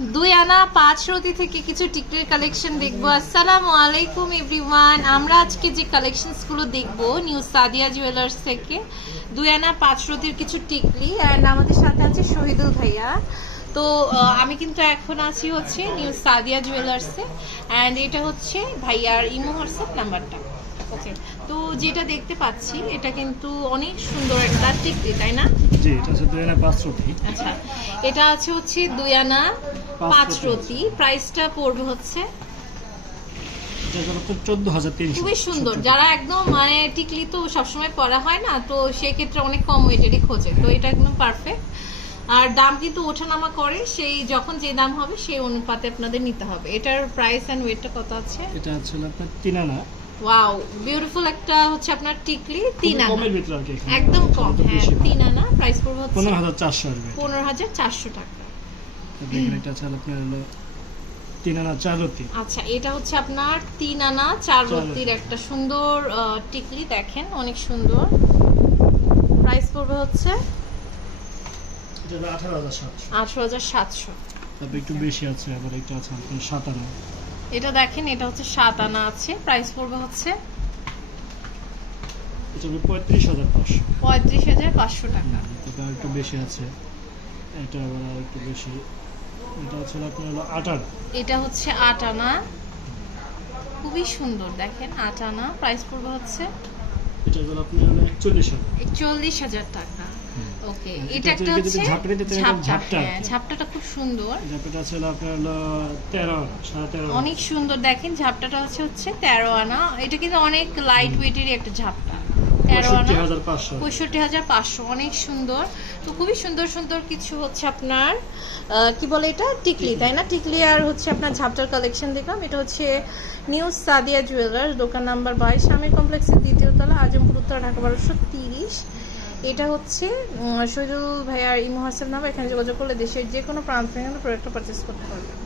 দুই আনা পাঁচ রতি থেকে কিছু টিকলির কালেকশন দেখব। আসসালামু আলাইকুম এভরিওয়ান আমরা আজকে যে কালেকশনসগুলো দেখব নিউ সাদিয়া জুয়েলার্স থেকে দুই আনা পাঁচ রতির কিছু টিকলি অ্যান্ড আমাদের সাথে আছে শহীদুল ভাইয়া। তো আমি কিন্তু এখন আছি হচ্ছে নিউ সাদিয়া জুয়েলার্সে অ্যান্ড এটা হচ্ছে ভাইয়ার ইমো হোয়াটসঅ্যাপ নাম্বারটা ওকে তো যেটা দেখতে পাচ্ছি এটা কিন্তু অনেক সুন্দর একটা টিকলি তাই না? জি এটা হচ্ছে দুই আনা পাঁচ রুটি আচ্ছা এটা আছে হচ্ছে দুই আনা পাঁচ রতি। প্রাইসটা পড়বে হচ্ছে খুবই সুন্দর। যারা একদম মানে টিকলি তো সবসময় পরা হয় না তো সেই ক্ষেত্রে অনেক কম ওয়েটেরই খোঁজে। তো এটা একদম পারফেক্ট আর দাম কিন্তু ওঠানামা করে সেই যখন যে দাম হবে সেই অনুপাতে আপনাদের নিতে হবে। এটার প্রাইস অ্যান্ড ওয়েটটা কত আছে? এটা হলো আপনার তিন আনা। ওয়াও বিউটিফুল একটা হচ্ছে আপনার টিকলি তিন আনা। একদম কম হ্যাঁ তিন আনা। প্রাইস পড়বে হচ্ছে পনেরো হাজার চারশো টাকা। আপনার হলো তিন আনা চার আচ্ছা এটা হচ্ছে আপনার তিন আনা চার রত্তির একটা সুন্দর টিকলি দেখেন অনেক সুন্দর। প্রাইস পড়বে হচ্ছে আঠারো হাজার সাতশো। আঠারো হাজার সাতশো। তারপরে একটু বেশি আছে আবার এটা আছে আপনার সাত আনা। এটা দেখেন এটা হচ্ছে সাত আনা আছে। প্রাইস পড়বে হচ্ছে পঁয়ত্রিশ হাজার পাঁচশো। পঁয়ত্রিশ হাজার পাঁচশো টাকা। এটা একটু বেশি আছে। এটা আবার একটু বেশি। এটা হচ্ছে আপনার হলো আট আনা এটা হচ্ছে আট আনা খুবই সুন্দর দেখেন আট আনা প্রাইস পড়বে হচ্ছে এটা হলো আপনার হলো একচল্লিশ হাজার। চল্লিশ হাজার টাকা। ওকে এটা একটা হচ্ছে ঝাপটা হ্যাঁ ঝাপটাটা খুব সুন্দর। আছে হলো আপনার হলো তেরো আনা সাড়ে তেরো। আনা। অনেক সুন্দর দেখেন ঝাপটাটা হচ্ছে হচ্ছে তেরো আনা। এটা কিন্তু অনেক লাইট ওয়েটেরই একটা ঝাপটা। পঁয়ষট্টি হাজার পাঁচশো। অনেক সুন্দর। তো খুবই সুন্দর সুন্দর কিছু হচ্ছে আপনার কি বলে এটা? টিকলি তাই না? টিকলি আর হচ্ছে আপনার ঝাপটার কালেকশন দেখলাম। এটা হচ্ছে নিউ সাদিয়া জুয়েলার্স দোকান নাম্বার বাইশ স্বামীর কমপ্লেক্সের দ্বিতীয় তলা আজমপুর উত্তর ঢাকা বারোশো তিরিশ। এটা হচ্ছে শহীদুল ভাইয়ার ইমো হাসান নাম এখানে যোগাযোগ করলে দেশের যে কোনো প্রান্ত থেকে প্রোডাক্টটা পারচেস করতে পারবে।